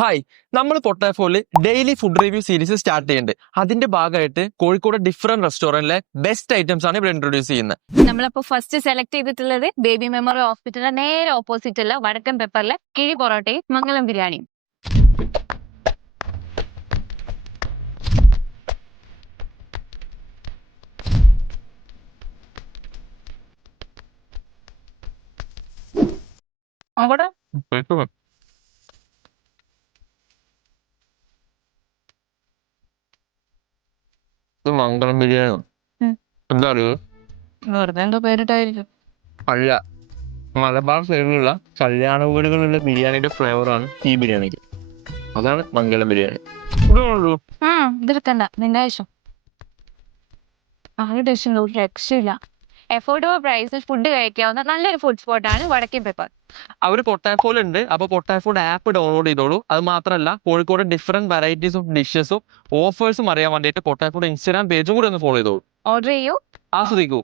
Hi, നമ്മൾ പൊട്ടാഫോളിൽ daily food review series start ചെയ്യുന്നുണ്ട്. അതിന്റെ ഭാഗമായിട്ട് കോഴിക്കോട് ഡിഫറെന്റ് റെസ്റ്റോറന്റിലെ ബെസ്റ്റ് ഐറ്റംസ് ആണ് ഇവിടെ ഇൻട്രൊഡ്യൂസ് ചെയ്യുന്നത്. നമ്മളിപ്പോ ഫസ്റ്റ് സെലക്ട് ചെയ്തിട്ടുള്ളത് ബേബി മെമ്മോറിയൽ ഹോസ്പിറ്റലിന്റെ നേരെ ഓപ്പോസിറ്റ് ഉള്ള വടക്കൻ പെപ്പറിലെ കിഴി പൊറോട്ടയും മംഗലം ബിരിയാണിയും. അവിടെ മംഗളം ബിരിയാണി എന്താ അറിയോ? വെറുതെ എന്തോ പേരിട്ടായിരിക്കും. അല്ല, മലബാർ സൈഡിലുള്ള കല്യാണ വീടുകളിലുള്ള ബിരിയാണിയുടെ ഫ്ലേവറാണ് ഈ ബിരിയാണിക്ക്. അതാണ് മംഗലം ബിരിയാണി. ഇതെടുക്കണ്ട, നിന്റെ ആവശ്യം. ആരുടെ ഒരു രക്ഷയില്ല. എഫോർഡബിൾ പ്രൈസിൽ ഫുഡ് കഴിക്കാവുന്ന നല്ലൊരു ഫുഡ് സ്പോട്ടാണ് വടക്കൻ പെപ്പർ. അവർ പൊട്ടാഫോൾ ഉണ്ട്. അപ്പൊ പൊട്ടാഫോൾ ആപ്പ് ഡൗൺലോഡ് ചെയ്തോളൂ. അത് മാത്രമല്ല, കോഴിക്കോട് ഡിഫറെന്റ് വെറൈറ്റീസ് ഓഫ് ഡിഷസും ഓഫേഴ്സും അറിയാൻ വേണ്ടിയിട്ട് പൊട്ടാഫോൾ ഇൻസ്റ്റാഗ്രാം പേജും കൂടി ഒന്ന് ഫോളോ ചെയ്തോളൂ. ഓർഡർ ചെയ്യൂ, ആസ്വദിക്കൂ.